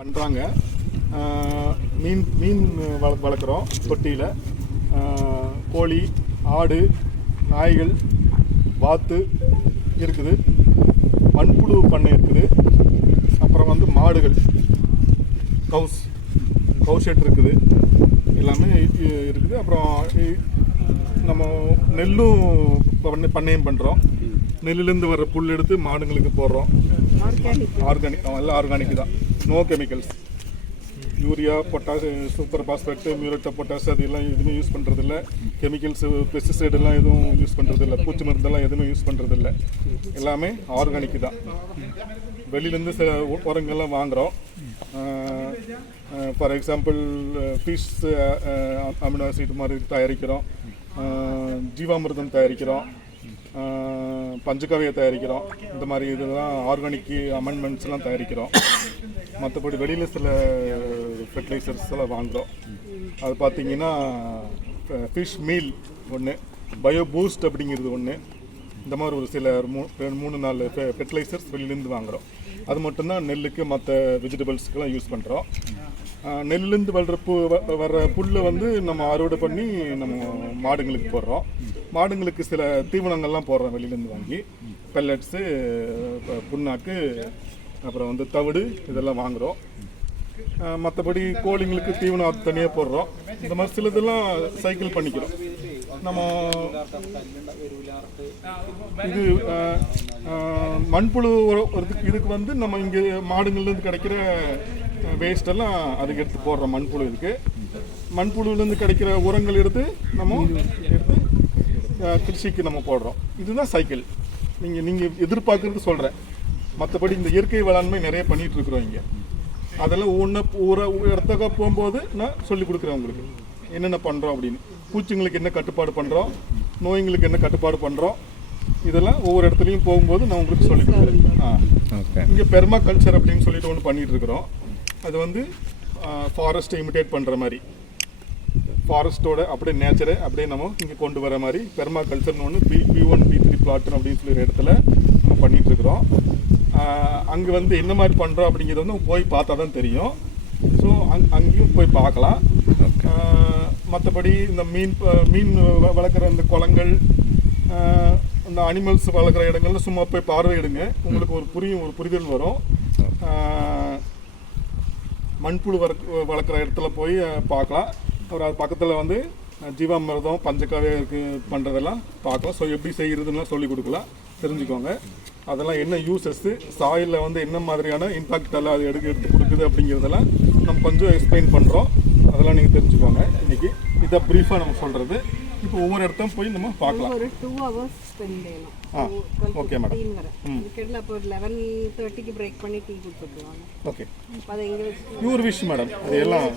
பண்ணுறாங்க. மீன் வளர்க்குறோம் தொட்டியில். கோழி, ஆடு, நாய்கள், வாத்து இருக்குது. மண்புழு பண்ணை இருக்குது. அப்புறம் மாடுகள், கவு ஷெட் இருக்குது. எல்லாமே இருக்குது. அப்புறம் நம்ம நெல்லும் பண்ணையும் பண்ணுறோம். நெல்லுலேருந்து வர புல் எடுத்து மாடுங்களுக்கு போடுறோம். ஆர்கானிக், எல்லாம் ஆர்கானிக் தான். No chemicals. Urea, potash, super phosphate, muriate of potash அது எல்லாம் எதுவுமே யூஸ் பண்ணுறதில்ல. கெமிக்கல்ஸு, பெஸ்டிசைடெல்லாம் எதுவும் யூஸ் பண்ணுறதில்ல. பூச்சி மருந்தெல்லாம் எதுவுமே யூஸ் பண்ணுறதில்ல. எல்லாமே ஆர்கானிக் தான். வெளியிலேருந்து சில உரங்கள்லாம் வாங்குகிறோம். For example fish amino acid மாதிரி தயாரிக்கிறோம். ஜீவாமிர்தம் தயாரிக்கிறோம். பஞ்சகாவியை தயாரிக்கிறோம். இந்த மாதிரி இதெல்லாம் ஆர்கானிக் அமெண்ட்மெண்ட்ஸ்லாம் தயாரிக்கிறோம். மற்றபடி வெளியில் சில ஃபெர்டிலைசர்ஸ் எல்லாம் வாங்குகிறோம். அது பார்த்திங்கன்னா ஃபிஷ் மீல் ஒன்று, பயோ பூஸ்ட் அப்படிங்கிறது ஒன்று. இந்த மாதிரி ஒரு சில 3-4 ஃபெர்டிலைசர்ஸ் வெளியிலேருந்து வாங்குகிறோம். அது மட்டும்தான் நெல்லுக்கு மற்ற வெஜிடபிள்ஸுக்கெல்லாம் யூஸ் பண்ணுறோம். நெல்லுலேருந்து வர்ற புல்லை நம்ம அறுவடை பண்ணி நம்ம மாடுங்களுக்கு போடுறோம். மாடுங்களுக்கு சில தீவனங்கள்லாம் போடுறோம் வெளியிலேருந்து வாங்கி. பெல்லட்ஸு, புண்ணாக்கு, அப்புறம் தவிடு இதெல்லாம் வாங்குகிறோம். மற்றபடி கோழிங்களுக்கு தீவனம் தனியாக போடுறோம். இந்த மாதிரி சிலதெல்லாம் சைக்கிள் பண்ணிக்கிறோம். நம்ம இது மண்புழு இதுக்கு நம்ம இங்கே மாடுங்கள்லேருந்து கிடைக்கிற வேஸ்டெல்லாம் அதுக்கு எடுத்து போடுறோம். மண்புழுலேருந்து கிடைக்கிற உரங்கள் எடுத்து கிருஷிக்கு நம்ம போடுறோம். இதுதான் சைக்கிள். நீங்கள் எதிர்பார்க்குறது சொல்கிறேன். மற்றபடி இந்த இயற்கை வேளாண்மை நிறைய பண்ணிகிட்ருக்குறோம் இங்கே. அதெல்லாம் ஒவ்வொரு இடத்துக்காக போகும்போது நான் சொல்லிக் கொடுக்குறேன் உங்களுக்கு என்னென்ன பண்ணுறோம் அப்படின்னு. பூச்சிங்களுக்கு என்ன கட்டுப்பாடு பண்ணுறோம், நோய்களுக்கு என்ன கட்டுப்பாடு பண்ணுறோம், இதெல்லாம் ஒவ்வொரு இடத்துலையும் போகும்போது நான் உங்களுக்கு சொல்லிக் கொடுக்குறேன். இங்கே பெர்மா கல்ச்சர் அப்படின்னு சொல்லிட்டு ஒன்று பண்ணிகிட்ருக்குறோம். அது ஃபாரஸ்ட்டை இமிட்டேட் பண்ணுற மாதிரி, ஃபாரஸ்ட்டோட அப்படியே நேச்சரை அப்படியே நம்ம இங்கே கொண்டு வர மாதிரி பெர்மா கல்ச்சர்னு ஒன்று P1 P3 பிளாட்னு அப்படின்னு சொல்லிற இடத்துல நம்ம பண்ணிகிட்ருக்குறோம். அங்கே என்ன மாதிரி பண்ணுறோம் அப்படிங்கிறது போய் பார்த்தா தான் தெரியும். ஸோ அங்கேயும் போய் பார்க்கலாம். மற்றபடி இந்த மீன் வளர்க்குற இந்த குளங்கள், இந்த அனிமல்ஸ் வளர்க்குற இடங்கள்ல சும்மா போய் பார்வையிடுங்க. உங்களுக்கு ஒரு புரிதல் வரும். மண்புழு வளர்க்குற இடத்துல போய் பார்க்கலாம். அப்புறம் அது பக்கத்தில் ஜீவாமிர்தம், பஞ்சகாவியை பண்ணுறதெல்லாம் பார்க்கலாம். ஸோ எப்படி செய்கிறதுலாம் சொல்லி கொடுக்கலாம், தெரிஞ்சுக்கோங்க. அதெல்லாம் என்ன யூசஸ்ஸு, சாயிலில் என்ன மாதிரியான இம்பாக்ட் எல்லாம் அது எடுத்து கொடுக்குது அப்படிங்கிறதெல்லாம் நம்ம கொஞ்சம் எக்ஸ்பிளைன் பண்ணுறோம். அதெல்லாம் நீங்கள் தெரிஞ்சுக்கோங்க. இன்றைக்கி இதை ப்ரீஃபாக நம்ம சொல்கிறது. இப்போ ஒவ்வொரு இடத்தையும் போய் நம்ம பார்க்கலாம். ஒரு 2 hours ஸ்பெண்ட் பண்ணலாம். Okay madam. இதுக்கெல்லாம் அப்போ 11:30க்கு பிரேக் பண்ணி டீ கொடுத்துருவாங்க. Okay, your wish madam. அது எல்லாம்